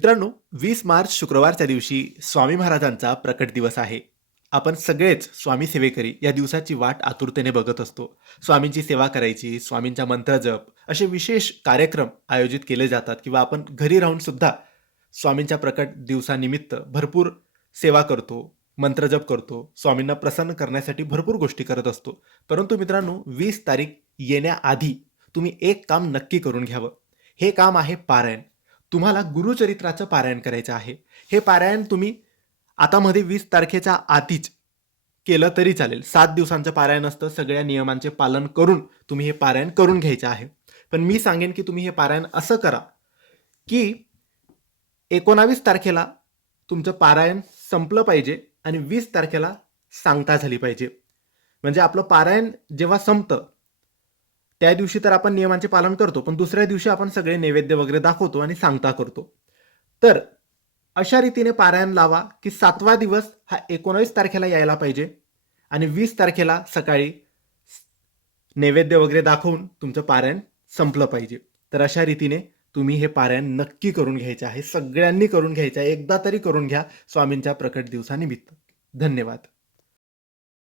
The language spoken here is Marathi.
मित्रांनो, 20 मार्च शुक्रवारच्या दिवशी स्वामी महाराजांचा प्रकट दिवस आहे. आपण सगळेच स्वामी सेवेकरी या दिवसाची वाट आतुरतेने बघत असतो. स्वामींची सेवा करायची, स्वामींचा मंत्रजप असे विशेष कार्यक्रम आयोजित केले जातात किंवा आपण घरी राहून सुद्धा स्वामींच्या प्रकट दिवसानिमित्त भरपूर सेवा करतो, मंत्रजप करतो, स्वामींना प्रसन्न करण्यासाठी भरपूर गोष्टी करत असतो. परंतु मित्रांनो, 20 तारीख येण्याआधी तुम्ही एक काम नक्की करून घ्यावं. हे काम आहे पारायण. तुम्हाला गुरुचरित्राचं पारायण करायचं आहे. हे पारायण तुम्ही आता मध्ये 20 तारखेच्या आधीच केलं तरी चालेल. 7 दिवसांचं पारायण असतं. सगळ्या नियमांचे पालन करून तुम्ही हे पारायण करून घ्यायचं आहे. पण मी सांगेन की तुम्ही हे पारायण असं करा की 19 तारखेला तुमचं पारायण संपलं पाहिजे आणि 20 तारखेला सांगता झाली पाहिजे. म्हणजे आपलं पारायण जेव्हा संपतं त्या दिवशी तर आपण नियमांचे पालन करतो, पण दुसऱ्या दिवशी आपण सगळे नैवेद्य वगैरे दाखवतो आणि सांगता करतो. तर अशा रीतीने पारायण लावा की 7वा दिवस हा 19 तारखेला यायला पाहिजे आणि 20 तारखेला सकाळी नैवेद्य वगैरे दाखवून तुमचं पारायण संपलं पाहिजे. तर अशा रीतीने तुम्ही हे पारायण नक्की करून घ्यायचे आहे. सगळ्यांनी करून घ्यायचं आहे. एकदा तरी करून घ्या स्वामींच्या प्रकट दिवसानिमित्त. धन्यवाद.